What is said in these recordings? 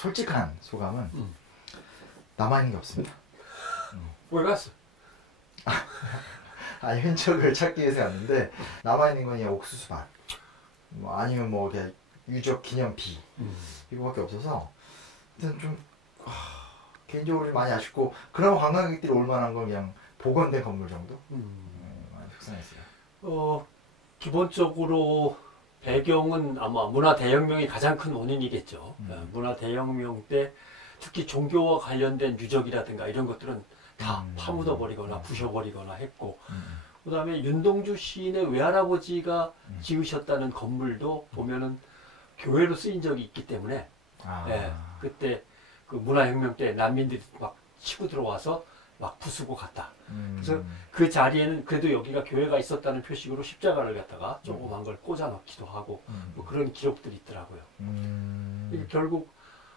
솔직한 소감은 남아있는 게 없습니다. 왜 갔어? 아니 흔적을 찾기 위해서 갔는데 남아있는 건 그냥 옥수수밭 뭐 아니면 뭐 그냥 유적 기념비 이거밖에 없어서 일단 좀 개인적으로 좀 많이 아쉽고 그런 관광객들이 올 만한 건 그냥 복원된 건물 정도? 많이 속상했어요. 기본적으로 배경은 아마 문화 대혁명이 가장 큰 원인이겠죠. 문화 대혁명 때 특히 종교와 관련된 유적이라든가 이런 것들은 다 파묻어 버리거나 부셔버리거나 했고, 그 다음에 윤동주 시인의 외할아버지가 지으셨다는 건물도 보면은 교회로 쓰인 적이 있기 때문에 예, 그때 그 문화혁명 때 난민들이 막 치고 들어와서 막 부수고 갔다. 그래서 그 자리에는 그래도 여기가 교회가 있었다는 표식으로 십자가를 갖다가 조그만 걸 꽂아 넣기도 하고 뭐 그런 기록들이 있더라고요. 결국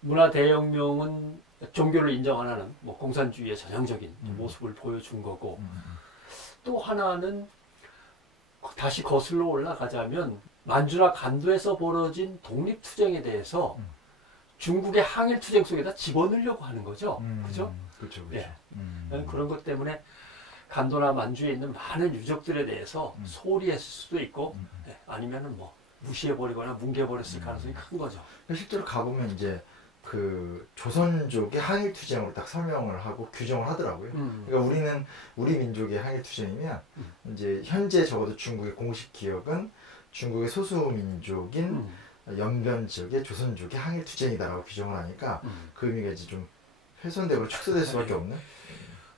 문화 대혁명은 종교를 인정 안 하는 뭐 공산주의의 전형적인 모습을 보여준 거고, 또 하나는 다시 거슬러 올라가자면 만주나 간도에서 벌어진 독립투쟁에 대해서 중국의 항일투쟁 속에다 집어넣으려고 하는 거죠. 그죠? 그렇죠. 예. 그런 것 때문에 간도나 만주에 있는 많은 유적들에 대해서 소홀히 했을 수도 있고, 예, 아니면은 뭐 무시해버리거나 뭉개버렸을 가능성이 큰 거죠. 실제로 가보면 이제 그 조선족의 항일투쟁으로 딱 설명을 하고 규정을 하더라고요. 그러니까 우리 민족의 항일투쟁이면 이제 현재 적어도 중국의 공식 기억은 중국의 소수민족인 연변 지역의 조선족의 항일투쟁이다라고 규정을 하니까 그 의미가 이제 좀 훼손되고 축소될 수밖에 없는.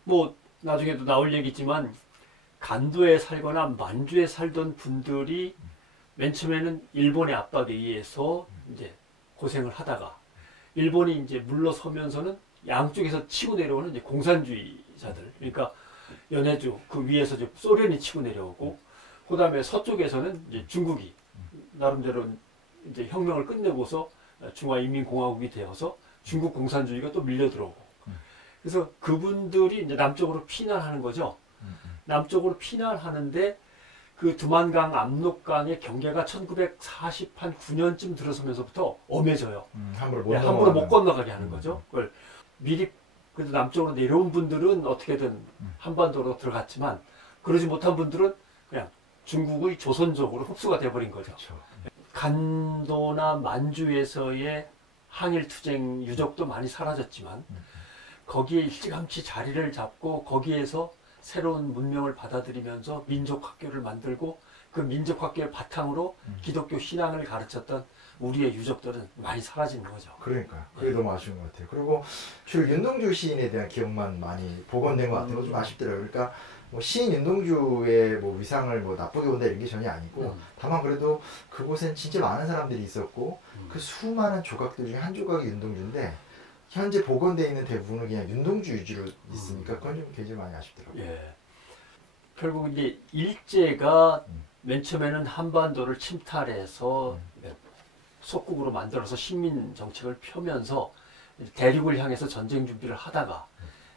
뭐 나중에도 나올 얘기지만 간도에 살거나 만주에 살던 분들이 맨 처음에는 일본의 압박에 의해서 이제 고생을 하다가 일본이 이제 물러서면서는 양쪽에서 치고 내려오는 이제 공산주의자들, 그러니까 연해주 그 위에서 이제 소련이 치고 내려오고, 그 다음에 서쪽에서는 이제 중국이 나름대로 이제 혁명을 끝내고서 중화인민공화국이 되어서 중국 공산주의가 또 밀려 들어오고, 그래서 그분들이 이제 남쪽으로 피난하는 거죠. 남쪽으로 피난하는데 그 두만강 압록강의 경계가 1949년쯤 들어서면서부터 엄해져요. 함부로 못 건너가게 하는 거죠. 그걸 미리 그래도 남쪽으로 내려온 분들은 어떻게든 한반도로 들어갔지만 그러지 못한 분들은 그냥 중국의 조선족으로 흡수가 돼버린 거죠. 그렇죠. 간도나 만주에서의 항일투쟁 유적도 많이 사라졌지만 거기에 일찌감치 자리를 잡고 거기에서 새로운 문명을 받아들이면서 민족학교를 만들고 그 민족학교를 바탕으로 기독교 신앙을 가르쳤던 우리의 유적들은 많이 사라지는 거죠. 그러니까요. 그게 너무 아쉬운 것 같아요. 그리고 주로 윤동주 시인에 대한 기억만 많이 복원된 것 같아요. 좀 아쉽더라고요. 그러니까 뭐 시인 윤동주의 뭐 위상을 뭐 나쁘게 본다 이런 게 전혀 아니고, 다만 그래도 그곳엔 진짜 많은 사람들이 있었고 그 수많은 조각들 중에 한 조각이 윤동주인데 현재 복원되어 있는 대부분은 그냥 윤동주 위주로 있으니까 그건 좀 굉장히 많이 아쉽더라고요. 예. 결국 이제 일제가 맨 처음에는 한반도를 침탈해서 속국으로 만들어서 식민 정책을 펴면서 대륙을 향해서 전쟁 준비를 하다가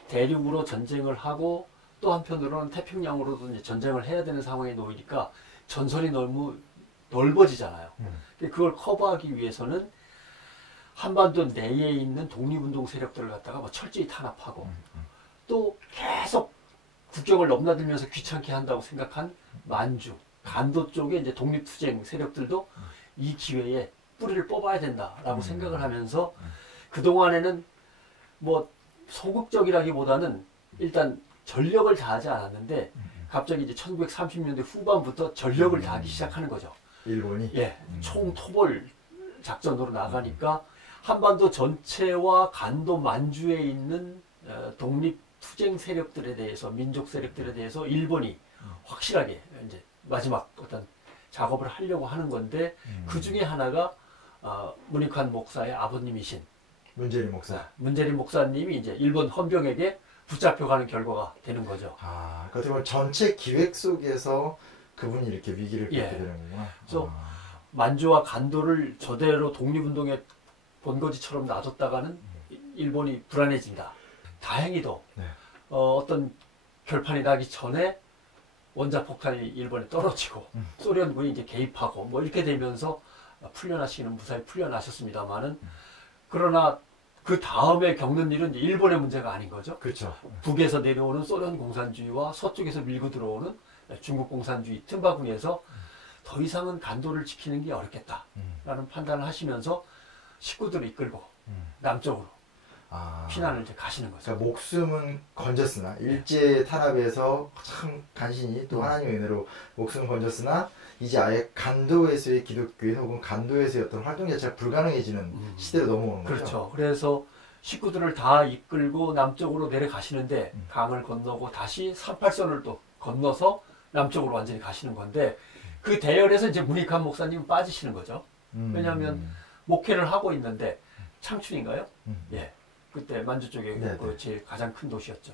대륙으로 전쟁을 하고 또 한편으로는 태평양으로도 이제 전쟁을 해야 되는 상황에 놓이니까 전선이 너무 넓어지잖아요. 그걸 커버하기 위해서는 한반도 내에 있는 독립운동 세력들을 갖다가 뭐 철저히 탄압하고 또 계속 국경을 넘나들면서 귀찮게 한다고 생각한 만주, 간도 쪽에 이제 독립투쟁 세력들도 이 기회에 뿌리를 뽑아야 된다라고 생각을 하면서 그동안에는 뭐 소극적이라기보다는 일단 전력을 다하지 않았는데 갑자기 이제 1930년대 후반부터 전력을 다하기 시작하는 거죠. 일본이? 예, 총토벌 작전으로 나가니까 한반도 전체와 간도 만주에 있는 독립투쟁 세력들에 대해서, 민족 세력들에 대해서 일본이 확실하게 이제 마지막 어떤 작업을 하려고 하는 건데 그 중에 하나가 문익환 목사의 아버님이신 문재림 목사. 문재림 목사님이 이제 일본 헌병에게 붙잡혀가는 결과가 되는 거죠. 그러니까 전체 기획 속에서 그분이 이렇게 위기를 겪게 예. 되는구나. 그래서 만주와 간도를 저대로 독립운동의 본거지처럼 놔뒀다가는 일본이 불안해진다. 다행히도 네. 어떤 결판이 나기 전에 원자폭탄이 일본에 떨어지고 소련군이 이제 개입하고 뭐 이렇게 되면서 풀려나시기는 무사히 풀려나셨습니다만은 그러나 그 다음에 겪는 일은 일본의 문제가 아닌 거죠. 그렇죠. 북에서 내려오는 소련 공산주의와 서쪽에서 밀고 들어오는 중국 공산주의 틈바구니에서 더 이상은 간도를 지키는 게 어렵겠다라는 판단을 하시면서 식구들을 이끌고 남쪽으로 피난을 이제 가시는 거죠. 그러니까 목숨은 건졌으나 일제 탄압에서 참 간신히 또 하나님의 은혜로 목숨은 건졌으나 이제 아예 간도에서의 기독교인 혹은 간도에서의 어떤 활동 자체가 불가능해지는 시대로 넘어오는 거죠. 그렇죠. 그래서 식구들을 다 이끌고 남쪽으로 내려가시는데 강을 건너고 다시 38선을 또 건너서 남쪽으로 완전히 가시는 건데 그 대열에서 이제 문익환 목사님은 빠지시는 거죠. 왜냐하면 목회를 하고 있는데 창춘인가요? 예. 그때 만주 쪽에 그 제일 가장 큰 도시였죠.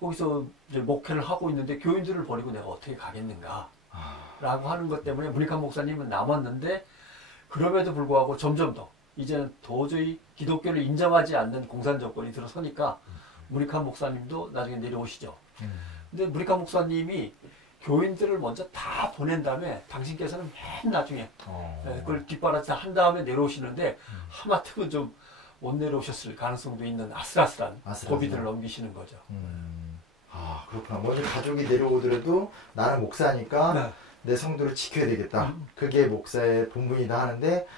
거기서 이제 목회를 하고 있는데 교인들을 버리고 내가 어떻게 가겠는가 라고 하는 것 때문에 문익환 목사님은 남았는데 그럼에도 불구하고 점점 더 이제는 도저히 기독교를 인정하지 않는 공산 정권이 들어서니까 문익환 목사님도 나중에 내려오시죠. 근데 문익환 목사님이 교인들을 먼저 다 보낸 다음에 당신께서는 맨 나중에 그걸 뒷바라지 한 다음에 내려오시는데 하마터면 좀 못 내려오셨을 가능성도 있는 아슬아슬한 고비들을 넘기시는 거죠. 아 그렇구나. 먼저 가족이 내려오더라도 나는 목사니까 내 성도를 지켜야 되겠다. 그게 목사의 본분이다 하는데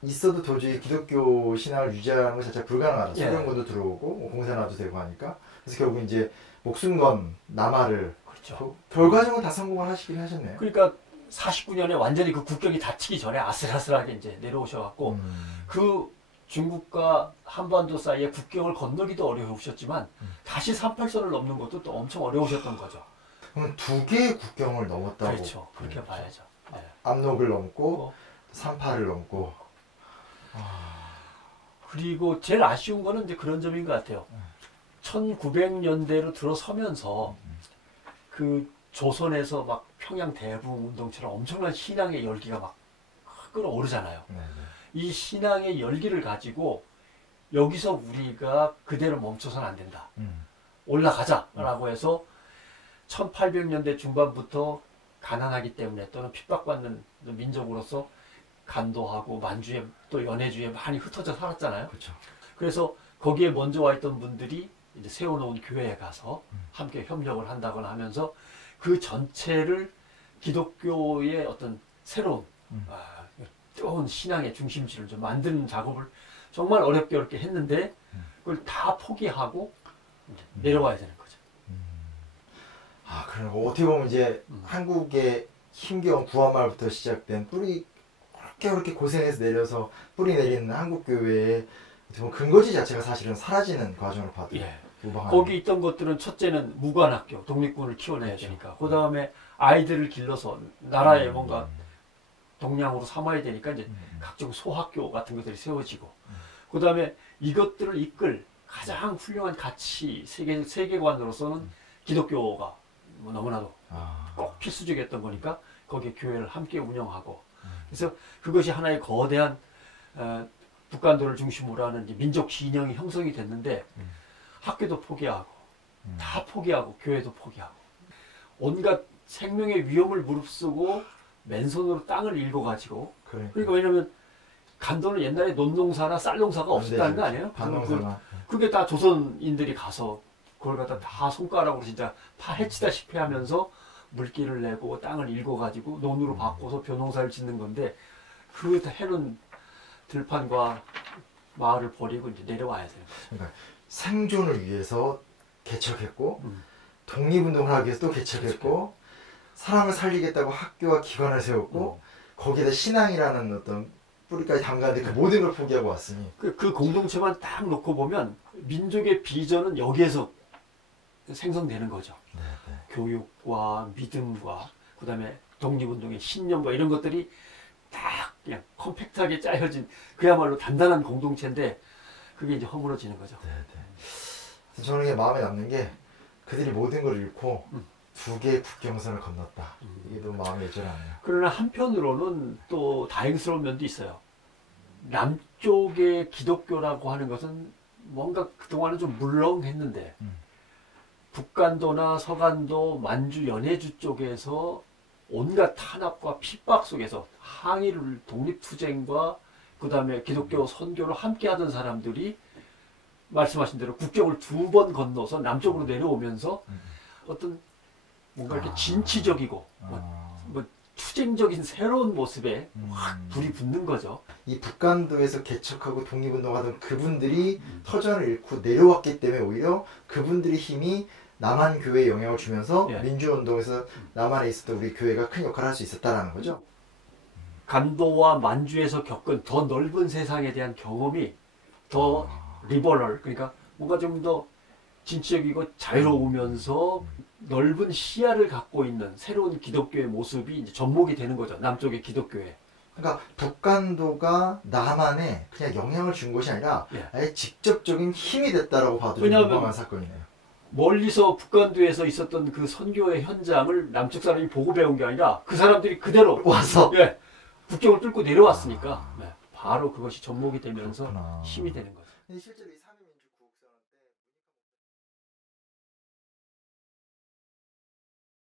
있어도 도저히 기독교 신앙을 유지하는 것 자체가 불가능하다. 소련군도 들어오고 뭐 공산화도 되고 하니까. 그래서 결국 이제 목숨 건 남하를 그렇죠. 결과적으로 다 성공을 하시긴 하셨네요. 그러니까 49년에 완전히 그 국경이 닫히기 전에 아슬아슬하게 이제 내려오셔갖고 그 중국과 한반도 사이에 국경을 건너기도 어려우셨지만 다시 38선을 넘는 것도 또 엄청 어려우셨던 거죠. 그럼 두 개의 국경을 넘었다고. 그렇죠. 그렇게 봐야죠. 네. 압록을 넘고 38을 넘고. 그리고 제일 아쉬운 거는 이제 그런 점인 것 같아요. 1900년대로 들어서면서 그 조선에서 막 평양 대붕 운동처럼 엄청난 신앙의 열기가 막 끌어오르잖아요. 이 신앙의 열기를 가지고 여기서 우리가 그대로 멈춰서는 안 된다. 올라가자라고 해서 1800년대 중반부터 가난하기 때문에 또는 핍박받는 민족으로서 간도하고 만주에 또 연해주에 많이 흩어져 살았잖아요. 그렇죠. 그래서 거기에 먼저 와 있던 분들이 이제 세워놓은 교회에 가서 함께 협력을 한다거나 하면서 그 전체를 기독교의 어떤 새로운 뜨거운 신앙의 중심지를 좀 만드는 작업을 정말 어렵게 했는데 그걸 다 포기하고 내려와야 되는 거죠. 아, 그리고 어떻게 보면 이제 한국의 힘겨운 구한말부터 시작된 뿌리 그렇게 고생해서 내려서 뿌리 내리는 한국 교회의 근거지 자체가 사실은 사라지는 과정을 봐도 거기 있던 것들은 첫째는 무관학교, 독립군을 키워내야 되니까 그 다음에 아이들을 길러서 나라에 뭔가 동량으로 삼아야 되니까 이제 각종 소학교 같은 것들이 세워지고 그 다음에 이것들을 이끌 가장 훌륭한 가치 세계관으로서는 기독교가 뭐 너무나도 꼭 필수적이었던 거니까 거기에 교회를 함께 운영하고 그래서 그것이 하나의 거대한 북간도를 중심으로 하는 이제 민족 진영이 형성이 됐는데 학교도 포기하고 다 포기하고 교회도 포기하고 온갖 생명의 위험을 무릅쓰고 맨손으로 땅을 일궈가지고 그러니까 왜냐면 간도는 옛날에 논농사나 쌀농사가 없었다는 거 아니에요? 그게 다 조선인들이 가서 그걸 갖다 다 손가락으로 진짜 파헤치다시피 하면서 물기를 내고 땅을 일궈가지고 논으로 바꿔서 벼농사를 짓는 건데 그 해는 들판과 마을을 버리고 이제 내려와야 돼요. 그러니까 생존을 위해서 개척했고 독립운동을 하기 위해서 또 개척했고 사람을 살리겠다고 학교와 기관을 세웠고 거기에다 신앙이라는 어떤 뿌리까지 담가는데 그 모든 걸 포기하고 왔으니 그 공동체만 딱 놓고 보면 민족의 비전은 여기에서 생성되는 거죠. 교육과 믿음과 그 다음에 독립운동의 신념과 이런 것들이 딱 그냥 컴팩트하게 짜여진 그야말로 단단한 공동체인데 그게 이제 허물어지는 거죠. 저는 이게 마음에 남는 게 그들이 모든 걸 잃고 두 개의 국경선을 건넜다. 이게 너무 마음에 애절하네요. 그러나 한편으로는 또 다행스러운 면도 있어요. 남쪽의 기독교라고 하는 것은 뭔가 그동안은 좀 물렁했는데 북간도나 서간도, 만주, 연해주 쪽에서 온갖 탄압과 핍박 속에서 항의를 독립투쟁과 그 다음에 기독교 선교를 함께 하던 사람들이 말씀하신 대로 국경을 2번 건너서 남쪽으로 내려오면서 어떤 뭔가 이렇게 진취적이고 뭐 투쟁적인 새로운 모습에 확 불이 붙는 거죠. 이 북간도에서 개척하고 독립운동하던 그분들이 터전을 잃고 내려왔기 때문에 오히려 그분들의 힘이 남한 교회에 영향을 주면서 예. 민주운동에서 남한에 있었던 우리 교회가 큰 역할을 할 수 있었다라는 거죠. 간도와 만주에서 겪은 더 넓은 세상에 대한 경험이 더 리버럴, 그러니까 뭔가 좀 더 진취적이고 자유로우면서 넓은 시야를 갖고 있는 새로운 기독교의 모습이 이제 접목이 되는 거죠. 남쪽의 기독교에. 그러니까 북간도가 남한에 그냥 영향을 준 것이 아니라 예. 아예 직접적인 힘이 됐다라고 봐도 좀 왜냐하면 무방한 사건이네요. 멀리서 북간도에서 있었던 그 선교의 현장을 남쪽 사람이 보고 배운 게 아니라 그 사람들이 그대로 와서 예, 국경을 뚫고 내려왔으니까 네, 바로 그것이 접목이 되면서 그렇구나. 힘이 되는 거죠. 근데 실제로 이